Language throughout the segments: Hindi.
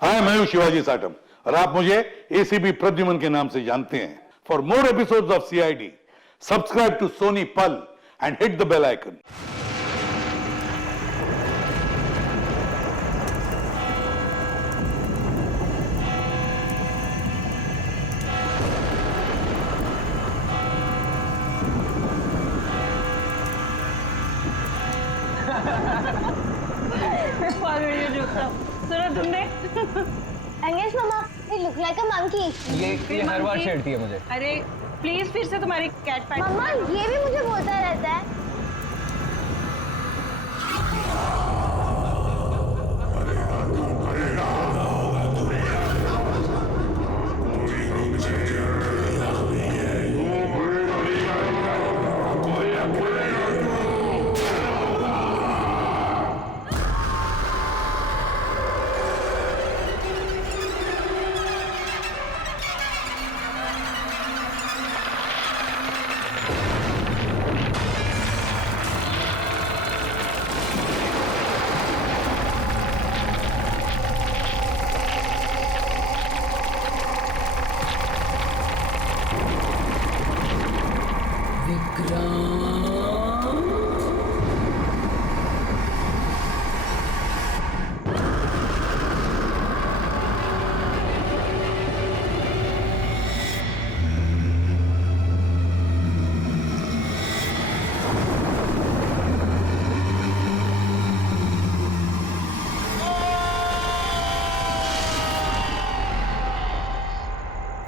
हाय, मैं हूं शिवाजी साटम और आप मुझे एसीपी प्रद्युमन के नाम से जानते हैं। For more episodes of CID, subscribe to Sony Pal and hit the bell icon. सुना तुमने? अंगेज मामा, ये लुक लाइक अ मंकी। ये हर बार छेड़ती है मुझे। अरे प्लीज फिर से तुम्हारी कैट फाइट। मम्मा ये भी मुझे बोलता रहता है।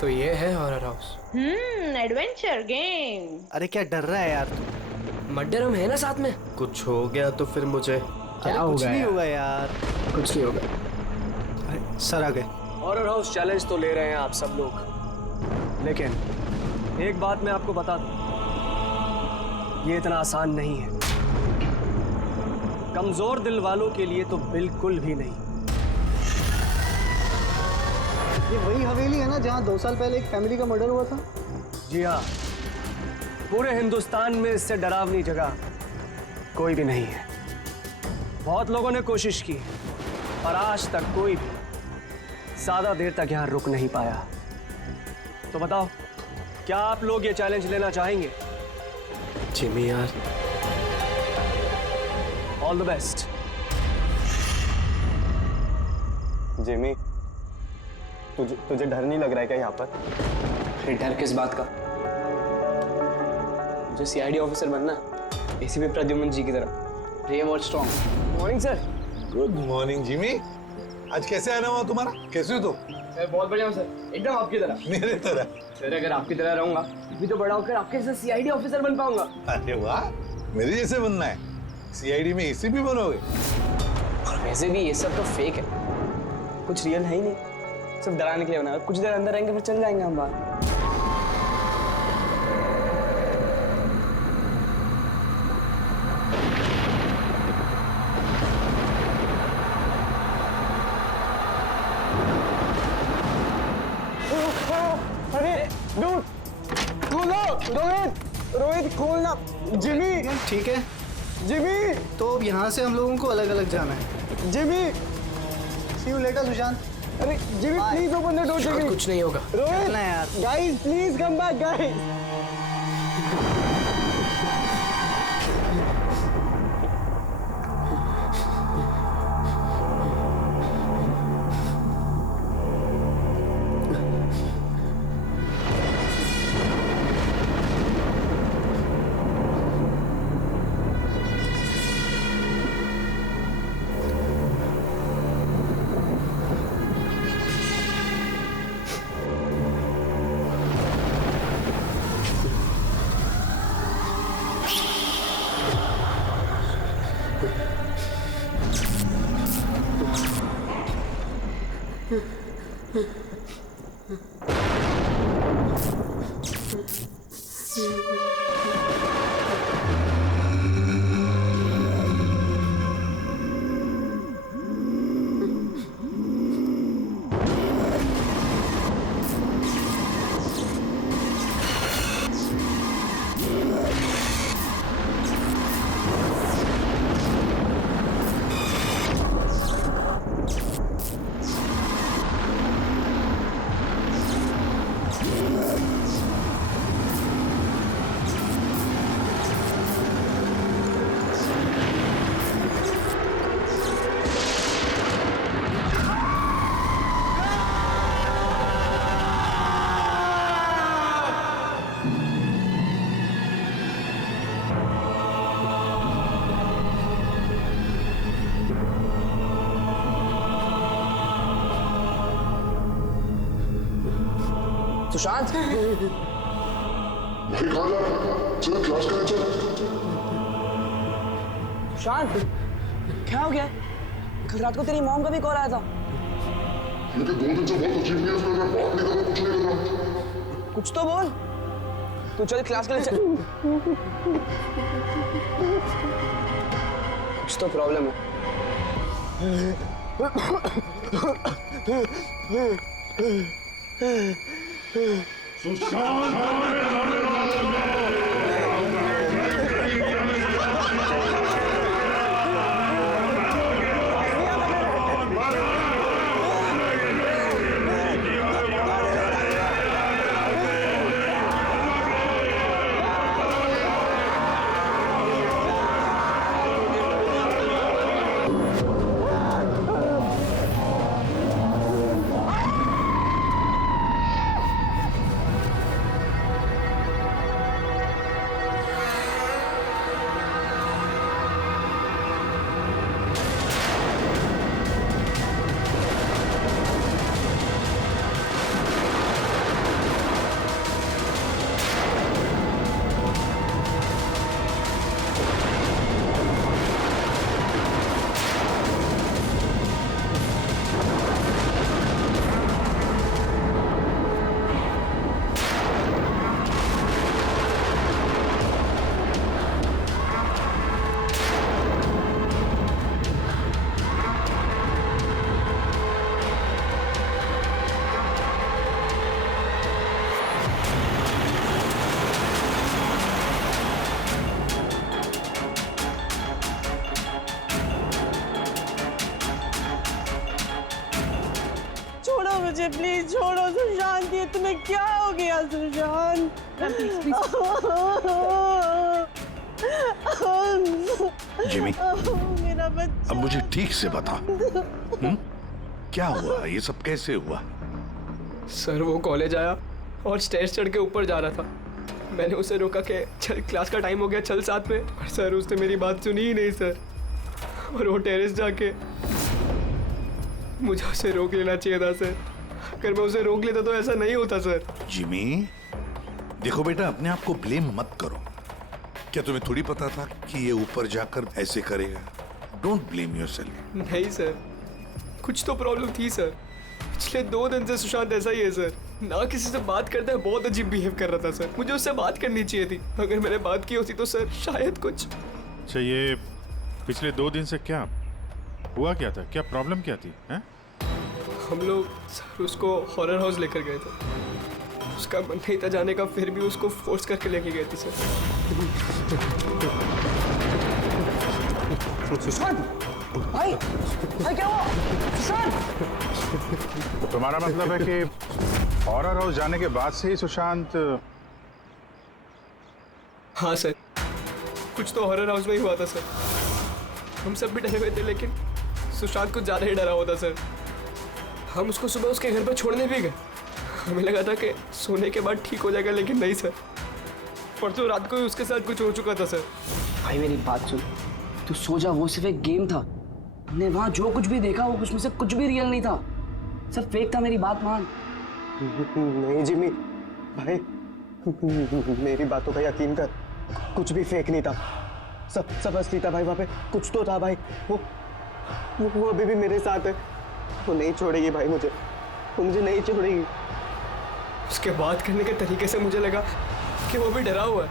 तो ये है हॉरर हाउस। Adventure game. अरे क्या डर रहा है यार तू? मर्डर हम है ना साथ में। कुछ हो गया तो फिर मुझे क्या कुछ होगा नहीं यार? होगा यार। कुछ नहीं होगा। अरे सर आ गए। हॉरर हाउस चैलेंज तो ले रहे हैं आप सब लोग, लेकिन एक बात मैं आपको बता दूं, ये इतना आसान नहीं है। कमजोर दिल वालों के लिए तो बिल्कुल भी नहीं। ये वही हवेली है ना जहाँ 2 साल पहले एक फैमिली का मर्डर हुआ था? जी हाँ, पूरे हिंदुस्तान में इससे डरावनी जगह कोई भी नहीं है। बहुत लोगों ने कोशिश की पर आज तक कोई भी ज्यादा देर तक यहाँ रुक नहीं पाया। तो बताओ, क्या आप लोग ये चैलेंज लेना चाहेंगे? जिमी यार, ऑल द बेस्ट। जिमी, तुझे डर नहीं लग रहा है क्या यहाँ पर? अरे डर किस बात का? मुझे सीआईडी ऑफिसर बनना है, एसीपी प्रद्युमन जी की तरह। रेम और strong. Morning sir. Good morning Jimmy. आज कैसे आना हुआ तुम्हारा? कैसे हो तुम? सर बहुत बढ़िया हूँ सर, एकदम आपकी तरह। मेरे तरह? सर अगर आपकी तरह रहूंगा भी तो बड़ा होकर आपके जैसे सीआईडी ऑफिसर बन पाऊंगा। अरे वाह, मेरे जैसे बनना है? सीआईडी में एसीपी बनोगे? वैसे भी ये सब तो फेक है, कुछ रियल है ही नहीं, सिर्फ डराने के लिए बना। कुछ देर अंदर रहेंगे फिर चल जाएंगे हम बाहर। अरे रोहित खोलना। जिमी ठीक है, जिमी तो अब यहाँ से हम लोगों को अलग अलग जाना है। Jimmy see you later Sushant. अरे Jimmy please open the door. Jimmy कुछ नहीं होगा। रोहित चलना है यार। Guys please come back guys. Sushant Sushant क्या हो गया? कल रात को तेरी मॉम का भी कॉल आया था। मुझे 2 दिन से बहुत अजीब है, मैं बात नहीं कर रहा, कुछ नहीं कर रहा। कुछ तो बोल। तू चल क्लास के लिए चल। कुछ तो प्रॉब्लम है। मुझे प्लीज छोड़ो सुशांत, ये तुम्हें क्या हो गया सुशांत? जिमी, मेरा बच्चा। अब मुझे ठीक से बता, क्या हुआ? ये सब कैसे हुआ? सर वो कॉलेज आया और स्टेज चढ़ के ऊपर जा रहा था। मैंने उसे रोका कि चल क्लास का टाइम हो गया, चल साथ में। पर सर उसने मेरी बात सुनी ही नहीं सर। और वो टेरेस जाके मुझे उसे रोक लेना चाहिए था सर। अगर मैं उसे रोक लेता तो ऐसा नहीं होता सर। जिमी, देखो बेटा, अपने आप को ब्लेम मत करो। क्या तुम्हें थोड़ी पता था कि ये ऊपर जाकर ऐसे करेगा? Don't blame yourself. नहीं सर, कुछ तो प्रॉब्लम थी सर। पिछले 2 दिन से सुशांत ऐसा ही है सर। ना किसी से बात करता है, बहुत अजीब बिहेव कर रहा था सर। मुझे उससे बात करनी चाहिए थी। अगर मैंने बात की होती तो सर शायद कुछ। अच्छा, ये पिछले 2 दिन से क्या हुआ? क्या था? क्या प्रॉब्लम क्या थी? हैं? हम लोग सर उसको हॉरर हाउस लेकर गए थे। उसका मन नहीं था जाने का, फिर भी उसको फोर्स करके लेके गए थे सर। सुशांत, भाई, भाई क्या हुआ? सुशांत! तो तुम्हारा मतलब है कि हॉरर हाउस जाने के बाद से ही सुशांत? हाँ सर, कुछ तो हॉरर हाउस में ही हुआ था सर। हम सब भी डरे हुए थे, लेकिन सुशांत कुछ ज्यादा ही डरा हुआ था सर। हम उसको सुबह उसके घर पर छोड़ने भी गए। हमें लगा था कि सोने के बाद ठीक हो जाएगा, लेकिन नहीं सर। परसों रात को ही उसके साथ कुछ हो चुका था सर। भाई मेरी बात सुन, तू सो जा। वो सिर्फ एक गेम था। हमने वहाँ जो कुछ भी देखा वो उसमें से कुछ भी रियल नहीं था, सब फेक था। मेरी बात मान। नहीं जिमी भाई, मेरी बातों का यकीन कर, कुछ भी फेक नहीं था, सब असली था भाई। वहाँ पे कुछ तो था भाई। वो अभी भी मेरे साथ है। वो नहीं छोड़ेगी भाई मुझे, वो मुझे नहीं छोड़ेगी। उसके बात करने के तरीके से मुझे लगा कि वो भी डरा हुआ है,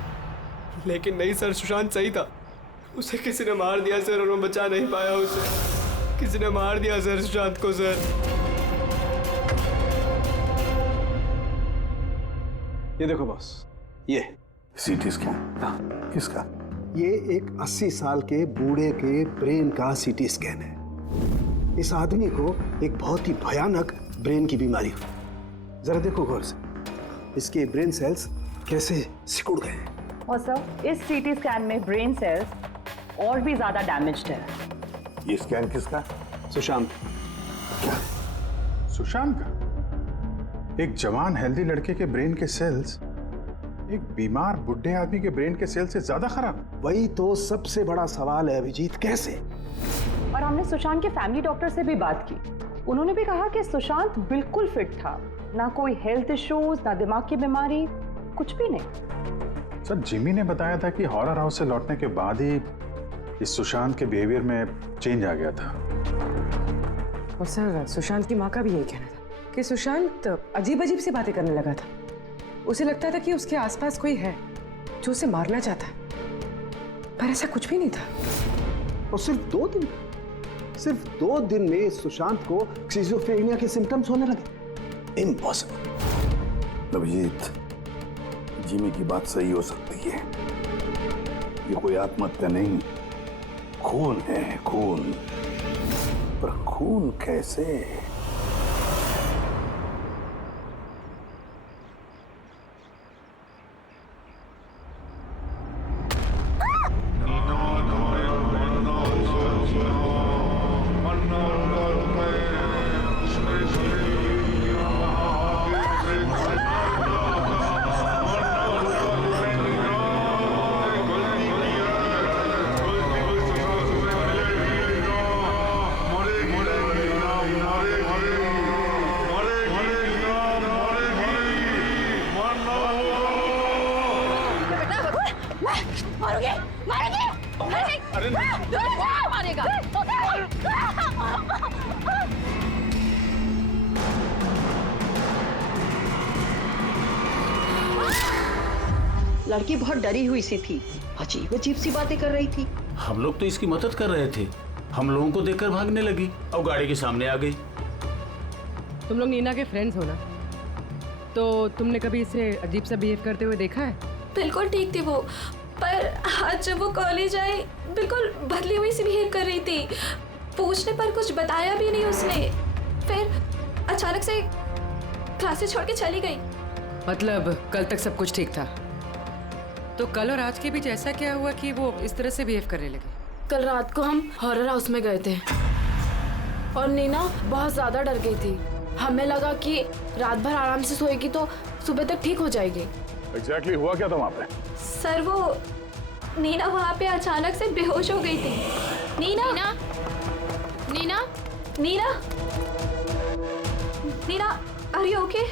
लेकिन नहीं सर, सुशांत सही था। उसे किसी ने मार दिया सर, और मैं बचा नहीं पाया उसे। किसी ने मार दिया सर सुशांत को सर। ये देखो बॉस, ये सीटी स्कैन किसका? ये एक 80 साल के बूढ़े के ब्रेन का सीटी स्कैन है। इस आदमी को एक बहुत ही भयानक ब्रेन की बीमारी हुई। जरा देखो गौर से, इसके ब्रेन सेल्स कैसे सिकुड़ गए हैं। और सर इस सीटी स्कैन में ब्रेन सेल्स और भी ज्यादा डैमेज्ड है। ये स्कैन किसका? सुशांत। क्या? सुशांत का? एक जवान हेल्दी लड़के के ब्रेन के सेल्स एक बीमार बुढ़े आदमी के ब्रेन के सेल से ज्यादा खराब? वही तो सबसे बड़ा सवाल है अभिजीत, कैसे? और हमने सुशांत के फैमिली डॉक्टर से भी बात की। उन्होंने भी कहा कि सुशांत बिल्कुल फिट था ना कोई हेल्थ इश्यूज, ना दिमाग की बीमारी, कुछ भी नहीं। सर जिमी ने बताया था कि हॉरर हाउस से लौटने के बाद ही इस सुशांत के बिहेवियर में चेंज आ गया था। और सर सुशांत की माँ का भी यही कहना था कि सुशांत अजीब अजीब सी बातें करने लगा था। उसे लगता था कि उसके आसपास कोई है जो उसे मारना चाहता है, पर ऐसा कुछ भी नहीं था। और सिर्फ 2 दिन में सुशांत को स्किज़ोफ्रेनिया के सिम्टम्स होने लगे। इम्पॉसिबल। अभिजीत, जिमी की बात सही हो सकती है। ये कोई आत्महत्या नहीं, खून है, खून। पर खून कैसे? मारोगे मारोगे अरे मारेगा। लड़की बहुत डरी हुई सी थी, अजीब अजीब सी बातें कर रही थी। हम लोग तो इसकी मदद कर रहे थे, हम लोगों को देखकर भागने लगी और गाड़ी के सामने आ गई। तुम लोग नीना के फ्रेंड्स हो ना, तो तुमने कभी इसे अजीब सा बिहेव करते हुए देखा है? बिल्कुल ठीक थी वो, पर आज जब वो कॉलेज आई बिल्कुल बदली हुई सी बिहेव कर रही थी। पूछने पर कुछ बताया भी नहीं उसने, फिर अचानक से क्लासेस छोड़ के चली गई। मतलब कल तक सब कुछ ठीक था, तो कल और आज के बीच ऐसा क्या हुआ कि वो इस तरह से बिहेव करने लगी? कल रात को हम हॉरर हाउस में गए थे और नीना बहुत ज्यादा डर गई थी। हमें लगा कि रात भर आराम से सोएगी तो सुबह तक ठीक हो जाएगी। एग्जैक्टली हुआ क्या था वहाँ पे? सर वो नीना वहाँ पे अचानक से बेहोश हो गई थी। Neena Neena Neena Neena Neena are you okay?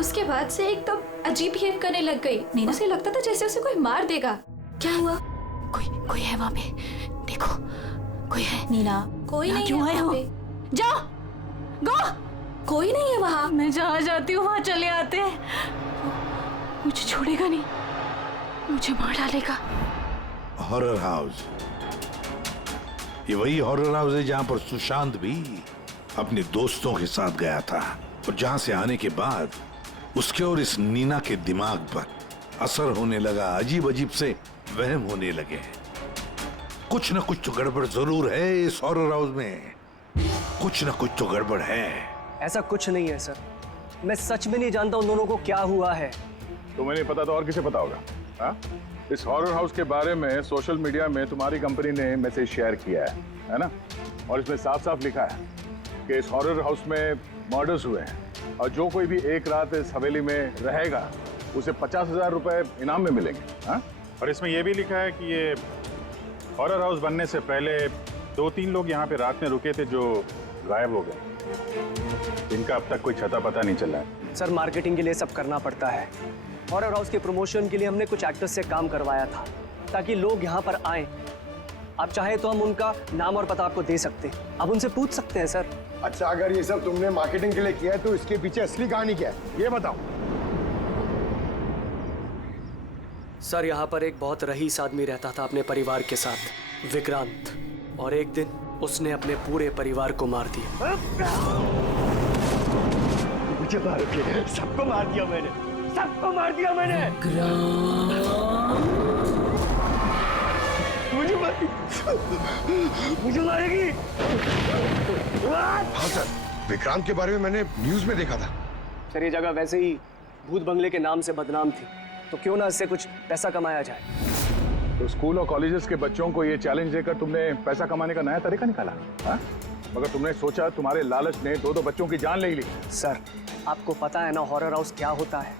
उसके बाद से एकदम अजीब बिहेव करने लग गई। उसे लगता था जैसे उसे कोई मार देगा। क्या हुआ? कोई है वहाँ पे, देखो कोई है। नीना कोई नहीं है वहाँ पे। जाओ गो, कोई नहीं है वहाँ। मैं जहाँ जाती हूँ वहाँ चले आते हैं। मुझे छोड़ेगा नहीं, मुझे मार डालेगा। हॉरर हाउस, ये वही हॉरर हाउस है जहाँ पर सुशांत भी अपने दोस्तों के साथ गया था और जहाँ से आने के बाद उसके और इस नीना के दिमाग पर असर होने लगा। अजीब अजीब से वहम होने लगे। कुछ न कुछ तो गड़बड़ जरूर है इस हॉरर हाउस में, कुछ न कुछ तो गड़बड़ है। ऐसा कुछ नहीं है सर, मैं सच में नहीं जानता उन दोनों को क्या हुआ है। तुम्हें नहीं पता तो और किसे पता होगा? हाँ? इस हॉरर हाउस के बारे में सोशल मीडिया में तुम्हारी कंपनी ने मैसेज शेयर किया है ना? और इसमें साफ साफ लिखा है कि इस हॉरर हाउस में मर्डर्स हुए हैं और जो कोई भी एक रात इस हवेली में रहेगा उसे 50,000 रुपए इनाम में मिलेंगे। हाँ? और इसमें यह भी लिखा है कि ये हॉरर हाउस बनने से पहले 2-3 लोग यहाँ पे रात में रुके थे जो गायब हो गए। इनका अब तक कोई छता पता नहीं चला है। सर मार्केटिंग के लिए सब करना पड़ता है। हॉरर हाउस के प्रमोशन के लिए हमने कुछ एक्टर्स से काम करवाया था ताकि लोग यहाँ पर आएं। आप चाहे तो हम उनका नाम और पता आपको दे सकते हैं, आप उनसे पूछ सकते हैं सर। अच्छा, अगर ये सब तुमने मार्केटिंग के लिए किया है तो इसके पीछे असली कहानी क्या है ये बताओ। सर यहाँ पर एक बहुत रईस आदमी रहता था अपने परिवार के साथ, विक्रांत, और एक दिन उसने अपने पूरे परिवार को मार दिया। मुझे मार के सबको मार दिया मैंने, सबको मार दिया मैंने। मुझे मारेगी। हाँ सर, विक्रांत के बारे में मैंने न्यूज में देखा था। सर ये जगह वैसे ही भूत बंगले के नाम से बदनाम थी, तो क्यों ना इससे कुछ पैसा कमाया जाए। तो स्कूल और कॉलेजेस के बच्चों को ये चैलेंज देकर तुमने पैसा कमाने का नया तरीका निकाला। हाँ? मगर तुमने सोचा तुम्हारे लालच ने 2 बच्चों की जान ले ली। सर आपको पता है ना हॉरर हाउस क्या होता है?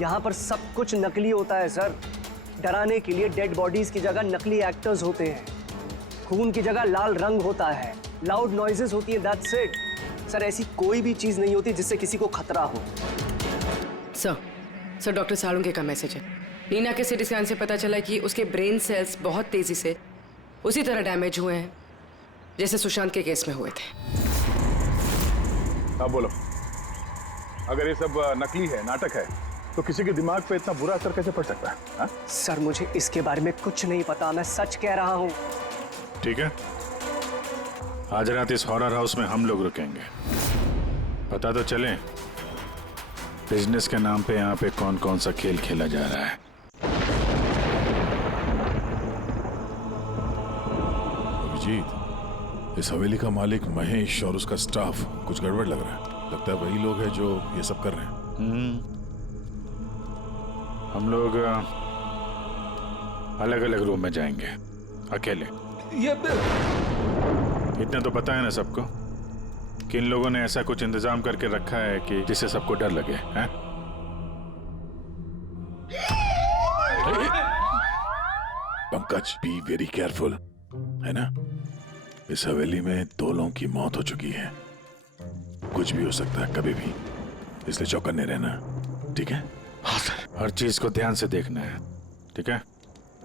यहाँ पर सब कुछ नकली होता है सर। डराने के लिए डेड बॉडीज की जगह नकली एक्टर्स होते हैं, खून की जगह लाल रंग होता है, लाउड नॉइजेस होती है, दैट्स इट। सर ऐसी कोई भी चीज नहीं होती जिससे किसी को खतरा हो। सर डॉक्टर सालुंके का मैसेज है। नीना के सीटी स्कैन से पता चला कि उसके ब्रेन सेल्स बहुत तेजी से उसी तरह डैमेज हुए हैं जैसे सुशांत के केस में हुए थे। अब बोलो, अगर ये सब नकली है, नाटक है, तो किसी के दिमाग पे इतना बुरा असर कैसे पड़ सकता है? हा? सर मुझे इसके बारे में कुछ नहीं पता, मैं सच कह रहा हूँ। ठीक है, आज रात इस हॉरर हाउस में हम लोग रुकेंगे। पता तो चले बिजनेस के नाम पे यहाँ पे कौन कौन सा खेल खेला जा रहा है। अभिजीत, इस हवेली का मालिक महेश और उसका स्टाफ कुछ गड़बड़ लग रहा है। लगता है वही लोग हैं जो ये सब कर रहे हैं। हम लोग अलग अलग रूम में जाएंगे, अकेले। इतना तो पता है ना सबको कि इन लोगों ने ऐसा कुछ इंतजाम करके रखा है कि जिससे सबको डर लगे, हैं? पंकज, बी वेरी केयरफुल, है ना? इस हवेली में 2 लोगों की मौत हो चुकी है, कुछ भी हो सकता है कभी भी, इसलिए चौकन्ने रहना, ठीक है? हाँ सर। हर चीज को ध्यान से देखना है, ठीक है?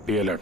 Be alert.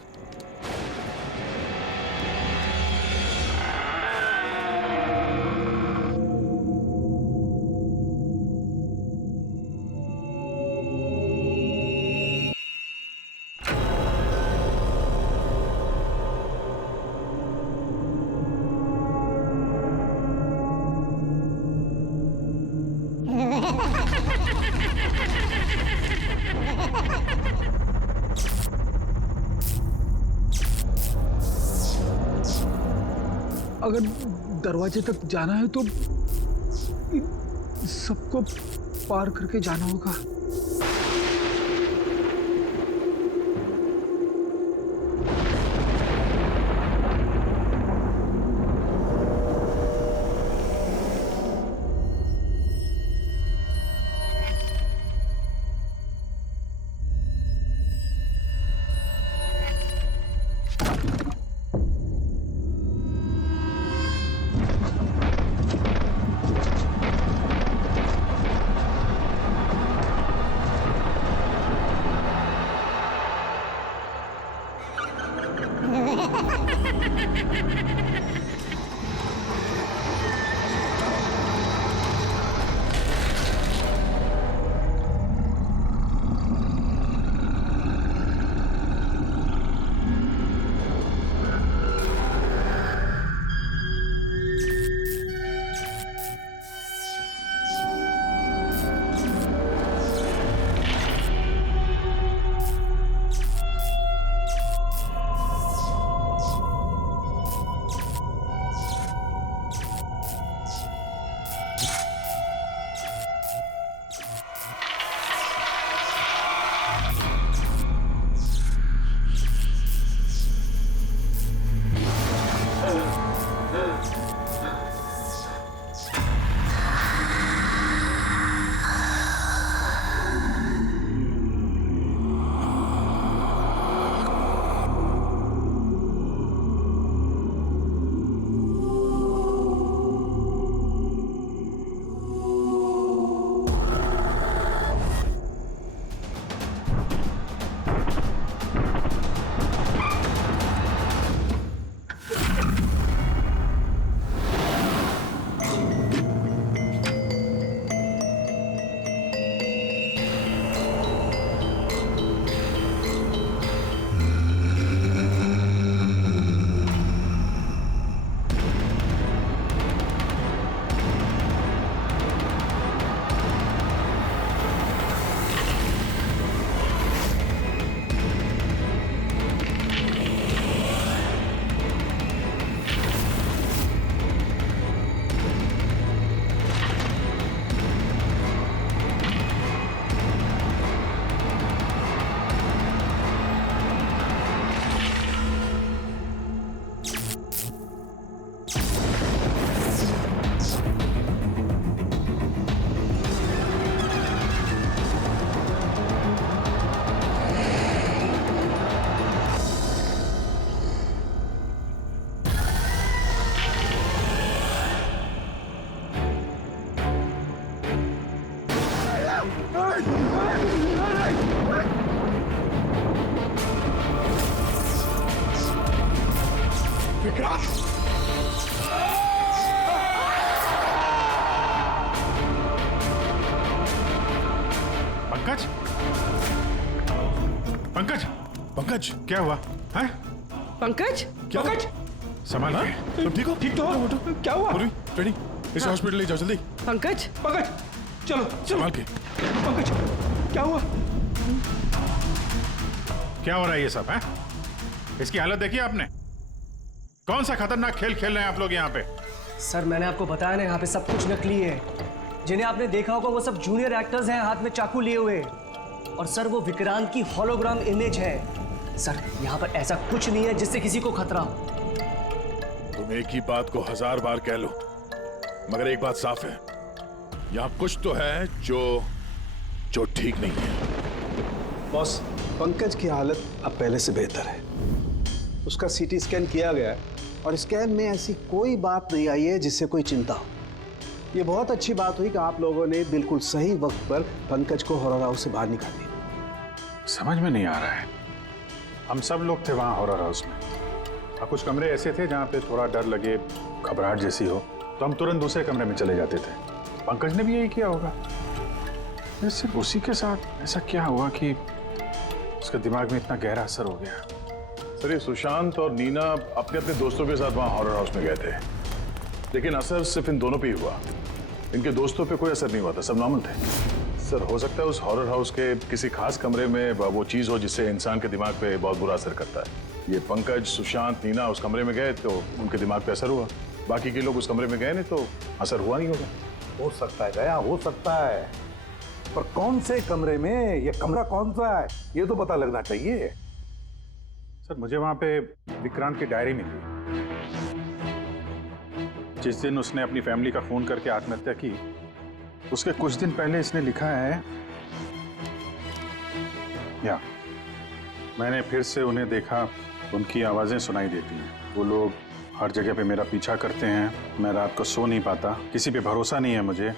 अगर दरवाजे तक जाना है तो सबको पार करके जाना होगा। पंकज, पंकज, पंकज, क्या हुआ है? पंकज, क्या पंकज? संभाल के। तुम ठीक हो? ठीक तो हो? क्या हुआ? रेडी, इसे हॉस्पिटल ले जाओ जल्दी। पंकज, पंकज, चलो संभाल के। पंकज, क्या हुआ? क्या हो रहा है ये सब है? इसकी हालत देखी आपने? कौन सा खतरनाक खेल खेल रहे हैं आप लोग यहाँ पे? सर मैंने आपको बताया ना, यहाँ पे सब कुछ नकली है। जिन्हें आपने देखा होगा वो सब जूनियर एक्टर्स हैं, हाथ में चाकू लिए हुए। और सर वो विक्रांत की होलोग्राम इमेज है। सर यहाँ पर ऐसा कुछ नहीं है जिससे किसी को खतरा हो। तुम एक ही बात को 1000 बार कह लो, मगर एक बात साफ है, यहाँ कुछ तो है जो ठीक नहीं है। बॉस, पंकज की हालत अब पहले से बेहतर है। उसका सीटी स्कैन किया गया है और स्कैन में ऐसी कोई बात नहीं आई है जिससे कोई चिंता हो। ये बहुत अच्छी बात हुई कि आप लोगों ने बिल्कुल सही वक्त पर पंकज को हॉरर हाउस से बाहर निकाल दिया। समझ में नहीं आ रहा है। हम सब लोग थे वहाँ हॉरर हाउस में, और कुछ कमरे ऐसे थे जहाँ पे थोड़ा डर लगे, घबराहट जैसी हो, तो हम तुरंत दूसरे कमरे में चले जाते थे। पंकज ने भी यही किया होगा। सिर्फ उसी के साथ ऐसा क्या हुआ कि उसके दिमाग में इतना गहरा असर हो गया? सर ये सुशांत और नीना अपने अपने दोस्तों के साथ वहाँ हॉरर हाउस में गए थे, लेकिन असर सिर्फ इन दोनों पे ही हुआ। इनके दोस्तों पे कोई असर नहीं हुआ था, सब नॉर्मल थे। सर हो सकता है उस हॉरर हाउस के किसी खास कमरे में वो चीज हो जिससे इंसान के दिमाग पे बहुत बुरा असर करता है। ये पंकज, सुशांत, नीना उस कमरे में गए तो उनके दिमाग पे असर हुआ। बाकी के लोग उस कमरे में गए नहीं तो असर हुआ नहीं होगा। हो सकता है गया, हो सकता है, पर कौन से कमरे में, ये कमरा कौन सा है, ये तो पता लगना चाहिए। सर मुझे वहां पे विक्रांत की डायरी मिली। जिस दिन उसने अपनी फैमिली का फोन करके आत्महत्या की, उसके कुछ दिन पहले इसने लिखा है, या मैंने फिर से उन्हें देखा, उनकी आवाजें सुनाई देती हैं। वो लोग हर जगह पे मेरा पीछा करते हैं, मैं रात को सो नहीं पाता, किसी पे भरोसा नहीं है मुझे।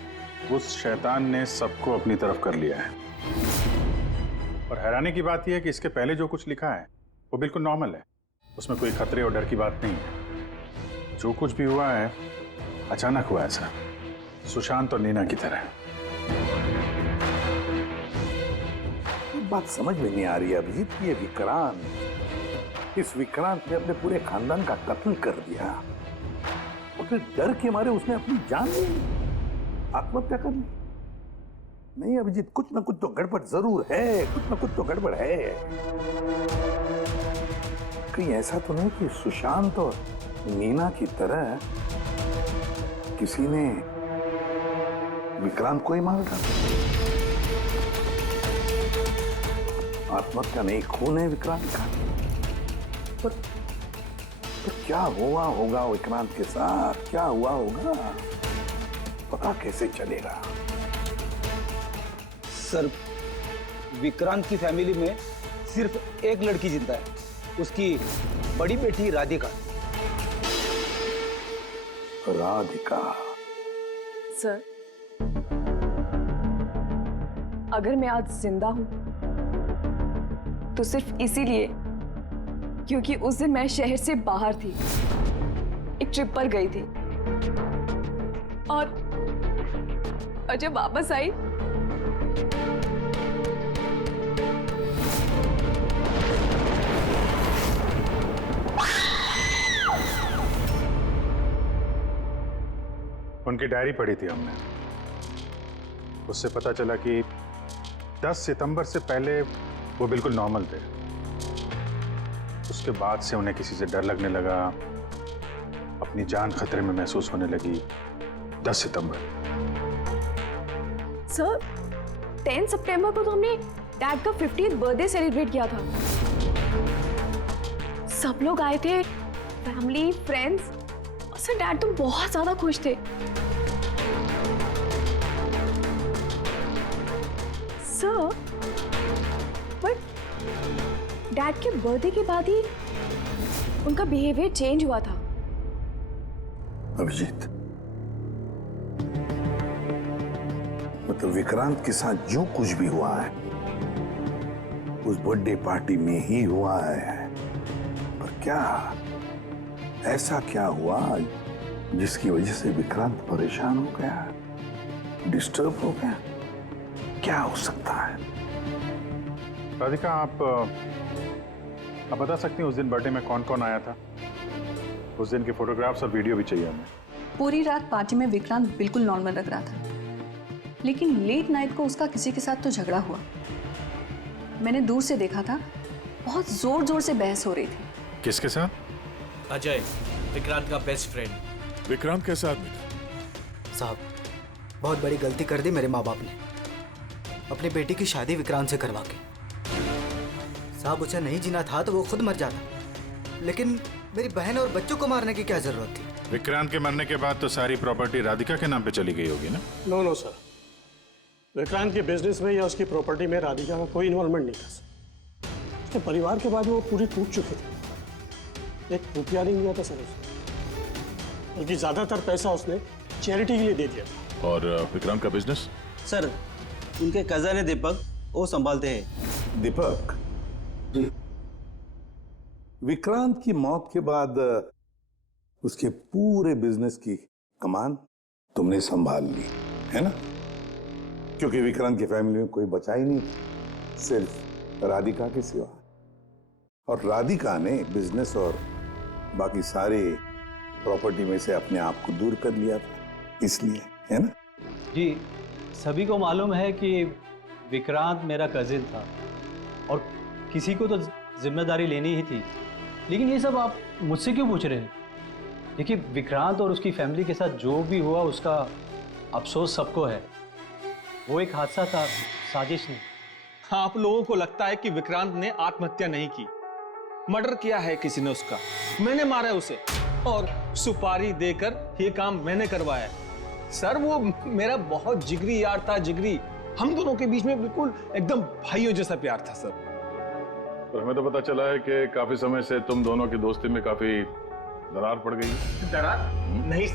उस शैतान ने सबको अपनी तरफ कर लिया है। और हैरानी की बात यह है कि इसके पहले जो कुछ लिखा है वो बिल्कुल नॉर्मल है, उसमें कोई खतरे और डर की बात नहीं है। जो कुछ भी हुआ है अचानक हुआ है सर, सुशांत और नीना की तरह। बात समझ में नहीं आ रही है अभिजीत। ये विक्रांत, इस विक्रांत ने अपने पूरे खानदान का कत्ल कर दिया और फिर डर के मारे उसने अपनी जान आत्महत्या कर ली। नहीं अभिजीत, कुछ ना कुछ तो गड़बड़ जरूर है, कुछ ना कुछ तो गड़बड़ है। कहीं ऐसा तो नहीं कि सुशांत और नीना की तरह किसी ने विक्रांत को ही मार डाला? आत्महत्या नहीं, खून है विक्रांत का। पर क्या हुआ होगा विक्रांत के साथ, क्या हुआ होगा, पता कैसे चलेगा? सर विक्रांत की फैमिली में सिर्फ एक लड़की जिंदा है, उसकी बड़ी बेटी राधिका। राधिका? सर अगर मैं आज जिंदा हूं तो सिर्फ इसीलिए क्योंकि उस दिन मैं शहर से बाहर थी, एक ट्रिप पर गई थी, और जब वापस आई उनकी डायरी पढ़ी थी हमने, उससे पता चला कि 10 सितंबर से पहले वो बिल्कुल नॉर्मल थे। उसके बाद से उन्हें किसी से डर लगने लगा, अपनी जान खतरे में महसूस होने लगी। 10 सितंबर। सर 10 सितंबर को तो हमने डैड का 50th बर्थडे सेलिब्रेट किया था। सब लोग आए थे, फैमिली, फ्रेंड्स, और सर डैड तो बहुत ज्यादा खुश थे। सर बट डैड के बर्थडे के बाद ही उनका बिहेवियर चेंज हुआ था। अभिजीत, मतलब विक्रांत के साथ जो कुछ भी हुआ है उस बर्थडे पार्टी में ही हुआ है, पर ऐसा क्या हुआ जिसकी वजह से विक्रांत परेशान हो गया, डिस्टर्ब हो गया? क्या हो सकता है? राधिका, आप बता सकती हैं उस दिन बर्थडे में कौन कौन आया था? उस दिन के फोटोग्राफ्स और वीडियो भी चाहिए हमें। पूरी रात पार्टी में विक्रांत बिल्कुल नॉर्मल लग रहा था, लेकिन लेट नाइट को उसका किसी के साथ तो झगड़ा हुआ। मैंने दूर से देखा था, बहुत जोर जोर से बहस हो रही थी। किसके साथ? अजय, विक्रांत का बेस्ट फ्रेंड। विक्रांत कैसा आदमी था? साहब, बहुत बड़ी गलती कर दी मेरे माँ बाप ने, अपनी बेटी की शादी विक्रांत से करवा के। साहब, उसे नहीं जीना था तो वो खुद मर जाता, लेकिन मेरी बहन और बच्चों को मारने की क्या जरूरत थी? विक्रांत के मरने के बाद तो सारी प्रॉपर्टी राधिका के नाम पे चली गई होगी ना? नो सर, विक्रांत के बिजनेस में या उसकी प्रॉपर्टी में राधिका का कोई इन्वॉल्वमेंट नहीं था सर। उसके परिवार के बाद वो पूरी टूट चुकी थी। एक रुपया नहीं दिया था सर उसने, बल्कि ज्यादातर पैसा उसने चैरिटी के लिए दे दिया था। और विक्रांत का बिजनेस? सर, उनके कजन है दीपक, वो संभालते हैं। दीपक जी, विक्रांत की मौत के बाद उसके पूरे बिजनेस की कमान तुमने संभाल ली है ना? क्योंकि विक्रांत की फैमिली में कोई बचा ही नहीं, सिर्फ राधिका के सिवा। और राधिका ने बिजनेस और बाकी सारे प्रॉपर्टी में से अपने आप को दूर कर लिया था, इसलिए, है ना? जी, सभी को मालूम है कि विक्रांत मेरा कजिन था और किसी को तो जिम्मेदारी लेनी ही थी, लेकिन ये सब आप मुझसे क्यों पूछ रहे हैं? देखिए, विक्रांत और उसकी फैमिली के साथ जो भी हुआ उसका अफसोस सबको है। वो एक हादसा था, साजिश नहीं। आप लोगों को लगता है कि विक्रांत ने आत्महत्या नहीं की, मर्डर किया है किसी ने उसका। मैंने मारा है उसे और सुपारी देकर ये काम मैंने करवाया है। सर, वो मेरा बहुत जिगरी यार था, जिगरी। हम दोनों के बीच में बिल्कुल एकदम भाइयों जैसा प्यार था सर। पर हमें तो पता चला है कि काफी समय से तुम दोनों की दोस्ती में काफी दरार पड़ गई है। दरार? नहीं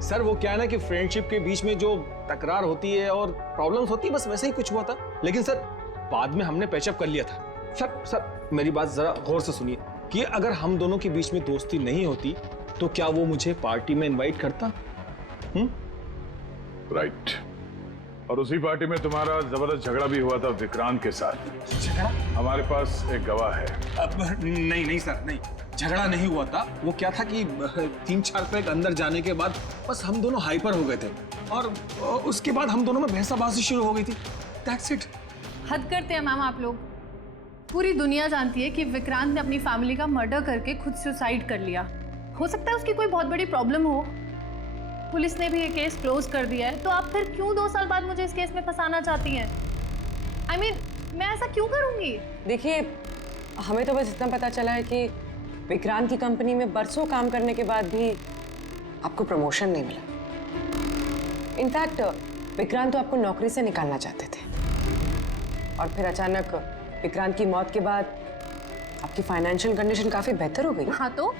सर, वो क्या है ना कि फ्रेंडशिप के बीच में जो तकरार होती है और प्रॉब्लम्स होती है, बस वैसे ही कुछ हुआ था। लेकिन सर, बाद में हमने पैचअप कर लिया था। सर मेरी बात जरा गौर से सुनिए कि अगर हम दोनों के बीच में दोस्ती नहीं होती तो क्या वो मुझे पार्टी में इनवाइट करता? राइट। और उसी पार्टी में तुम्हारा जबरदस्त झगड़ा भी हुआ था विक्रांत के साथ। झगड़ा? हमारे पास एक गवाह है। नहीं सर, नहीं, झगड़ा नहीं हुआ था। वो क्या था कि 3-4 पैक अंदर जाने के बाद बस हम दोनों हाइपर हो गए थे और उसके बाद हम दोनों में बहसाबाजी शुरू हो गई थी। That's it. हद करते हैं मैम आप लोग। पूरी दुनिया जानती है कि विक्रांत ने अपनी फैमिली का मर्डर करके खुद सुसाइड कर लिया। हो सकता है उसकी कोई बहुत बड़ी प्रॉब्लम हो, पुलिस ने भी ये केस क्लोज कर दिया है, तो आप फिर क्यों 2 साल बाद मुझे इस केस में फंसाना चाहती हैं? I mean, मैं ऐसा क्यों करूंगी? देखिए, हमें तो बस इतना पता चला है कि विक्रांत की कंपनी में बरसों काम करने के बाद भी आपको प्रमोशन नहीं मिला। इनफैक्ट विक्रांत तो आपको नौकरी से निकालना चाहते थे, और फिर अचानक विक्रांत की मौत के बाद आपकी फाइनेंशियल कंडीशन काफी बेहतर हो गई। हाँ, तो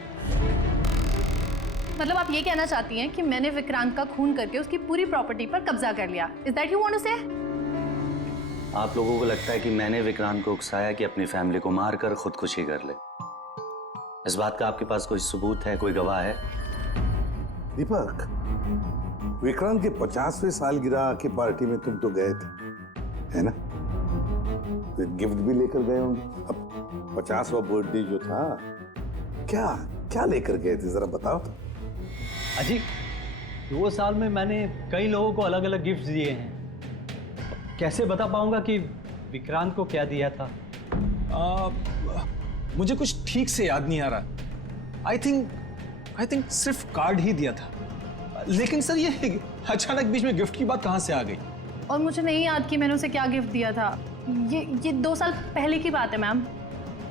मतलब आप ये कहना चाहती हैं कि मैंने विक्रांत का खून करके उसकी पूरी प्रॉपर्टी पर कब्जा कर लिया? Is that you want to say? आप लोगों को लगता है कि मैंने विक्रांत को उकसाया कि अपनी फैमिली को मारकर खुदकुशी कर ले। इस बात का आपके पास कोई सबूत है, कोई गवाह है? दीपक, विक्रांत के 50वें सालगिरह की पार्टी में तुम तो गए थे, है ना? गिफ्ट भी लेकर गए होंगे। अब 50वां बर्थडे जो था, क्या क्या लेकर गए थे, जरा बताओ तो। अजी, 2 साल में मैंने कई लोगों को अलग अलग गिफ्ट दिए हैं। कैसे बता पाऊंगा कि विक्रांत को क्या दिया था? मुझे कुछ ठीक से याद नहीं आ रहा। आई थिंक सिर्फ कार्ड ही दिया था। लेकिन सर, ये अचानक बीच में गिफ्ट की बात कहाँ से आ गई? और मुझे नहीं याद कि मैंने उसे क्या गिफ्ट दिया था। ये 2 साल पहले की बात है मैम।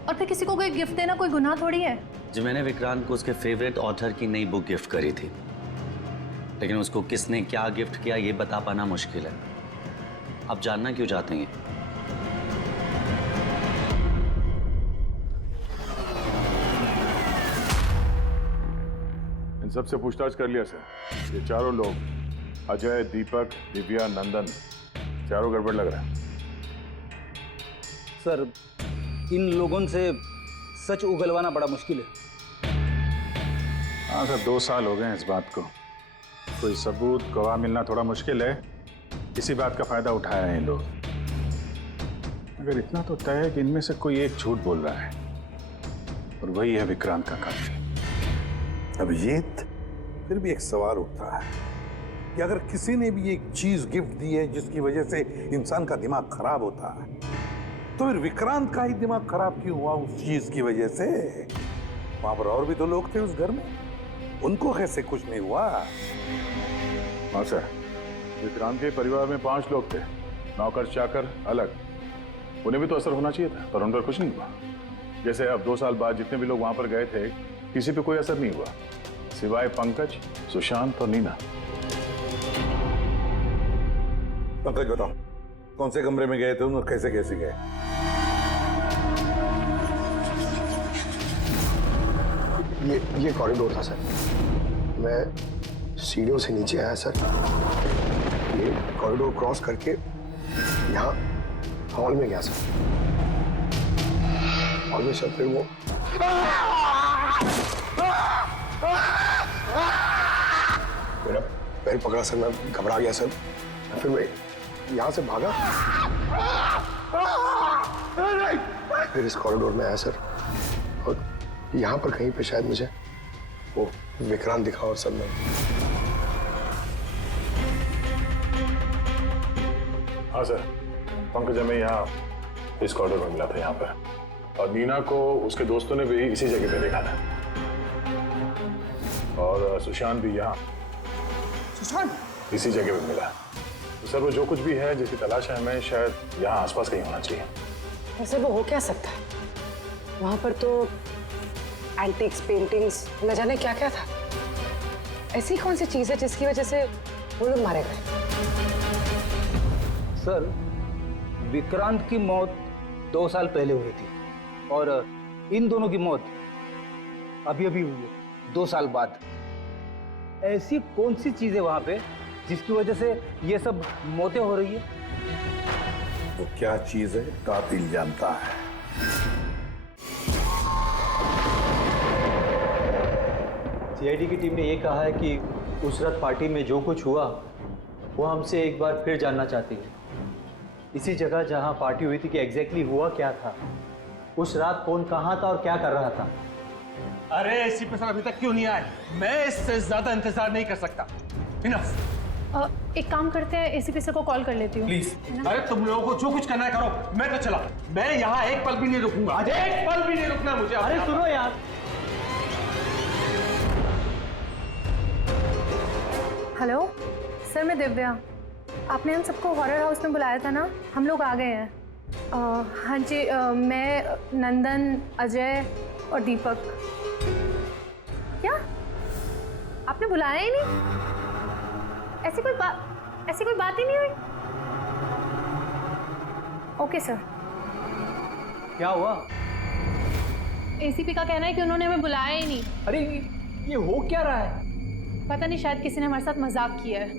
और फिर किसी को कोई गिफ्ट देना कोई गुनाह थोड़ी है। जी, मैंने विक्रांत को उसके फेवरेट ऑथर की नई बुक गिफ्ट करी थी, लेकिन उसको किसने क्या गिफ्ट किया ये बता पाना मुश्किल है। आप जानना क्यों चाहते हैं? इन सबसे पूछताछ कर लिया सर। ये चारों लोग, अजय, दीपक, दिव्या, नंदन, चारों गड़बड़ लग रहा है। सर, इन लोगों से सच उगलवाना बड़ा मुश्किल है। हाँ सर, 2 साल हो गए हैं इस बात को। कोई सबूत गवाह मिलना थोड़ा मुश्किल है। इसी बात का फायदा उठाया है इन लोग। मगर इतना तो तय है कि इनमें से कोई एक झूठ बोल रहा है और वही है विक्रांत का कातिल। अभिजीत, फिर भी एक सवाल उठता है कि अगर किसी ने भी एक चीज गिफ्ट दी है जिसकी वजह से इंसान का दिमाग खराब होता है, तो फिर विक्रांत का ही दिमाग खराब क्यों हुआ उस चीज की वजह से? वहां पर और भी तो लोग थे उस घर में, उनको कैसे कुछ नहीं हुआ? हाँ सर, विक्रांत के परिवार में 5 लोग थे, नौकर चाकर अलग। उन्हें भी तो असर होना चाहिए था, पर उन पर कुछ नहीं हुआ। जैसे अब 2 साल बाद जितने भी लोग वहां पर गए थे, किसी पे कोई असर नहीं हुआ, सिवाय पंकज, सुशांत और नीना। पंकज बताओ, कौन से कमरे में गए थे और कैसे कैसे गए? ये कॉरिडोर था सर। मैं सीढ़ियों से नीचे आया सर, ये कॉरिडोर क्रॉस करके यहाँ हॉल में गया सर। हॉल में सर फिर वो मेरा पैर पकड़ा सर, मैं घबरा गया सर। फिर मैं यहाँ से भागा, फिर इस कॉरिडोर में आया सर, और यहाँ पर कहीं पे शायद मुझे वो विक्रांत दिखा। और सर मैं हाँ सर, पंकज हमें यहाँ इस कॉरिडोर में मिला था यहाँ पर, और नीना को उसके दोस्तों ने भी इसी जगह पे देखा था, और सुशांत भी यहाँ इसी जगह पे मिला। तो सर वो जो कुछ भी है जिसकी तलाश है हमें, शायद यहाँ आसपास कहीं होना चाहिए। वैसे वो हो क्या सकता है? वहां पर तो एंटीक्स, पेंटिंग्स, न जाने क्या क्या था। ऐसी कौन सी चीज है जिसकी वजह से वो लोग मारे गए? सर, विक्रांत की मौत 2 साल पहले हुई थी और इन दोनों की मौत अभी अभी हुई है 2 साल बाद। ऐसी कौन सी चीज है वहां पे जिसकी वजह से ये सब मौतें हो रही है? वो क्या चीज है कातिल जानता है। सीआईडी की टीम ने ये कहा है कि उस रात पार्टी में जो कुछ हुआ वो हमसे एक बार फिर जानना चाहती है। इसी जगह जहां पार्टी हुई थी कि एग्जैक्टली हुआ क्या था, उस रात कौन कहां था और क्या कर रहा था। अरे एसीपी सर अभी तक क्यों नहीं आए? मैं इससे ज्यादा इंतजार नहीं कर सकता। इनफ। एक काम करते हैं, एसीपी सर को कॉल कर लेती हूँ। प्लीज। अरे तुम लोगों को जो कुछ करना है करो, मैं तो चला। मैं यहाँ एक पल भी नहीं रुकूंगा, एक पल भी नहीं रुकना मुझे। अरे सुनो यार, हेलो सर, मैं दिव्या। आपने हम सबको हॉरर हाउस में बुलाया था ना, हम लोग आ गए हैं। हाँ जी, मैं, नंदन, अजय और दीपक। क्या आपने बुलाया ही नहीं? ऐसी कोई बात ही नहीं हुई? Okay sir. क्या हुआ? एसीपी का कहना है कि उन्होंने हमें बुलाया ही नहीं। अरे ये हो क्या रहा है? पता नहीं, शायद किसी ने हमारे साथ मजाक किया है।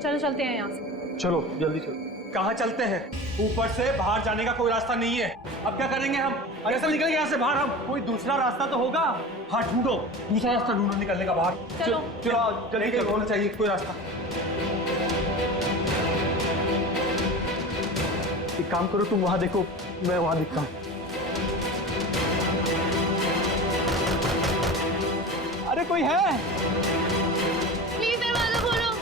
चलो चलते हैं यहाँ से। चलो जल्दी चलो। कहाँ चलते हैं? ऊपर से बाहर जाने का कोई रास्ता नहीं है। अब क्या करेंगे हम? कैसे निकलेंगे यहाँ से बाहर हम? कोई दूसरा रास्ता तो होगा। हाँ ढूंढो, दूसरा रास्ता ढूंढो निकलने का बाहर। चलो चलो जल्दी होना चाहिए कोई रास्ता। एक काम करो, तुम वहां देखो, मैं वहां दिखता हूँ। अरे कोई है? प्लीज दरवाजा खोलो।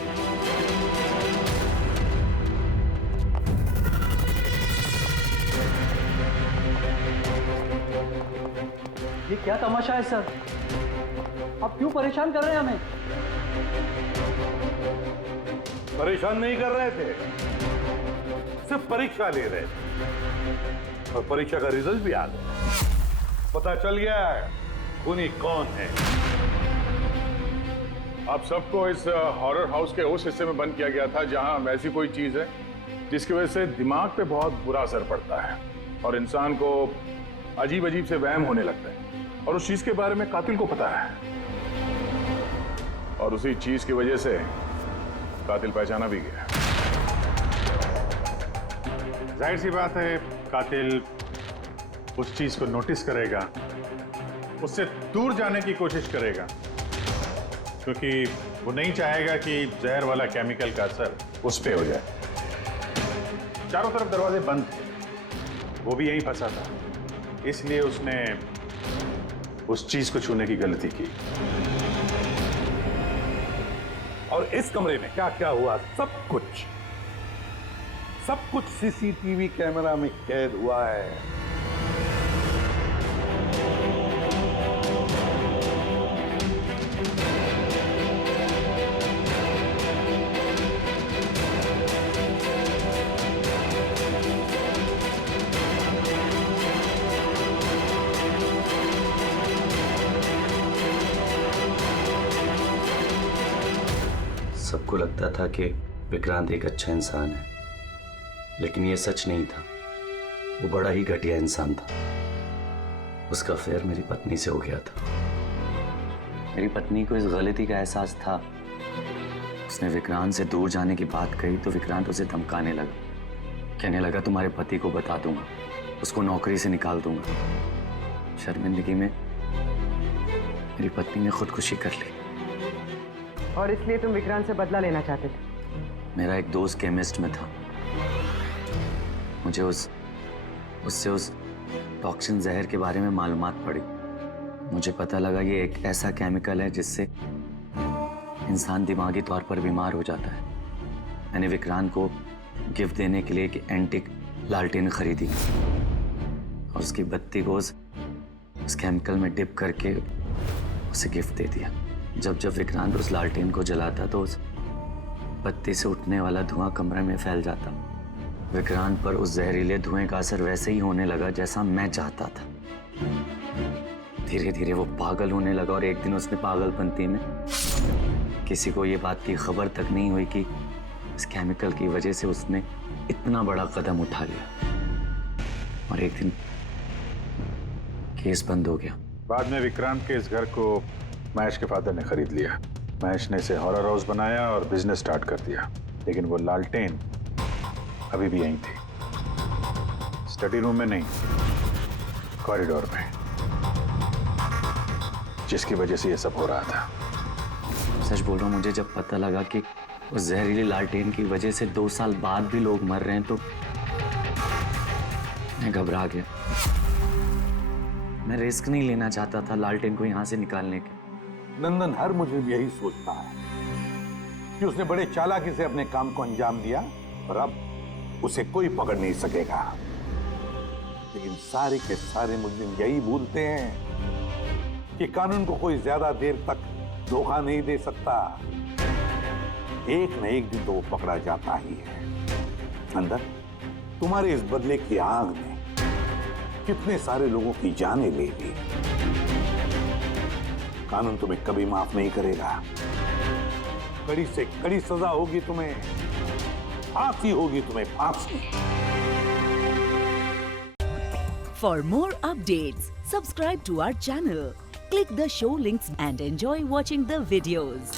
ये क्या तमाशा है सर? आप क्यों परेशान कर रहे हैं हमें? परेशान नहीं कर रहे थे, सिर्फ परीक्षा ले रहे थे, और परीक्षा का रिजल्ट भी आ गया। पता चल गया है खूनी कौन है। आप सबको इस हॉरर हाउस के उस हिस्से में बंद किया गया था जहां ऐसी कोई चीज है जिसकी वजह से दिमाग पे बहुत बुरा असर पड़ता है और इंसान को अजीब अजीब से वहम होने लगता है, और उस चीज के बारे में कातिल को पता है, और उसी चीज की वजह से कातिल पहचाना भी गया। जाहिर सी बात है कातिल उस चीज को नोटिस करेगा, उससे दूर जाने की कोशिश करेगा, क्योंकि वो नहीं चाहेगा कि जहर वाला केमिकल का असर उस पे हो जाए। चारों तरफ दरवाजे बंद थे, वो भी यहीं फंसा था, इसलिए उसने उस चीज को छूने की गलती की। और इस कमरे में क्या क्या हुआ सब कुछ सीसीटीवी कैमरा में कैद हुआ है। सबको लगता था कि विक्रांत एक अच्छा इंसान है, लेकिन ये सच नहीं था। वो बड़ा ही घटिया इंसान था। उसका अफेयर मेरी पत्नी से हो गया था। मेरी पत्नी को इस गलती का एहसास था। उसने विक्रांत से दूर जाने की बात कही तो विक्रांत उसे धमकाने लगा, कहने लगा तुम्हारे पति को बता दूंगा, उसको नौकरी से निकाल दूंगा। शर्मिंदगी में मेरी पत्नी ने खुदकुशी कर ली। और इसलिए तुम विक्रांत से बदला लेना चाहते थे? मेरा एक दोस्त केमिस्ट में था। मुझे उससे उस टॉक्सिन जहर के बारे में मालूमात पड़ी। मुझे पता लगा ये एक ऐसा केमिकल है जिससे इंसान दिमागी तौर पर बीमार हो जाता है। मैंने विक्रांत को गिफ्ट देने के लिए एक एंटीक लालटेन खरीदी और उसकी बत्ती को उस केमिकल में डिप करके उसे गिफ्ट दे दिया। जब विक्रांत उस लालटेन को जलाता तो उस बत्ती से उठने वाला धुआं कमरे में फैल जाता। विक्रांत पर उस जहरीले धुएं का असर वैसे ही होने लगा जैसा मैं चाहता था। धीरे धीरे वो पागल होने लगा और एक दिन उसने पागलपंती में किसी को ये बात की खबर तक नहीं हुई कि इस केमिकल की वजह से उसने इतना बड़ा कदम उठा लिया और एक दिन केस बंद हो गया। बाद में विक्रांत के इस घर को महेश के फादर ने खरीद लिया। महेश ने इसे हॉरर हाउस बनाया और बिजनेस स्टार्ट कर दिया, लेकिन वो लालटेन अभी भी यहीं थी। स्टडी रूम में नहीं, कॉरिडोर में, जिसकी वजह से ये सब हो रहा था। सच बोल रहा हूं, मुझे जब पता लगा कि उस जहरीली लालटेन की वजह से 2 साल बाद भी लोग मर रहे हैं तो मैं घबरा गया। मैं रिस्क नहीं लेना चाहता था लालटेन को यहां से निकालने के। नंदन, हर मुजरिम यही सोचता है कि उसने बड़े चालाकी से अपने काम को अंजाम दिया और अब उसे कोई पकड़ नहीं सकेगा। लेकिन सारे के सारे मुजरिम यही भूलते हैं कि कानून को कोई ज्यादा देर तक धोखा नहीं दे सकता। एक न एक दिन तो वो पकड़ा जाता ही है। नंदन, तुम्हारे इस बदले की आग ने कितने सारे लोगों की जानें ले ली। कानून तुम्हें कभी माफ नहीं करेगा। कड़ी से कड़ी सजा होगी तुम्हें, फांसी होगी तुम्हें, फांसी। For more updates, subscribe to our channel, click the show links and enjoy watching the videos.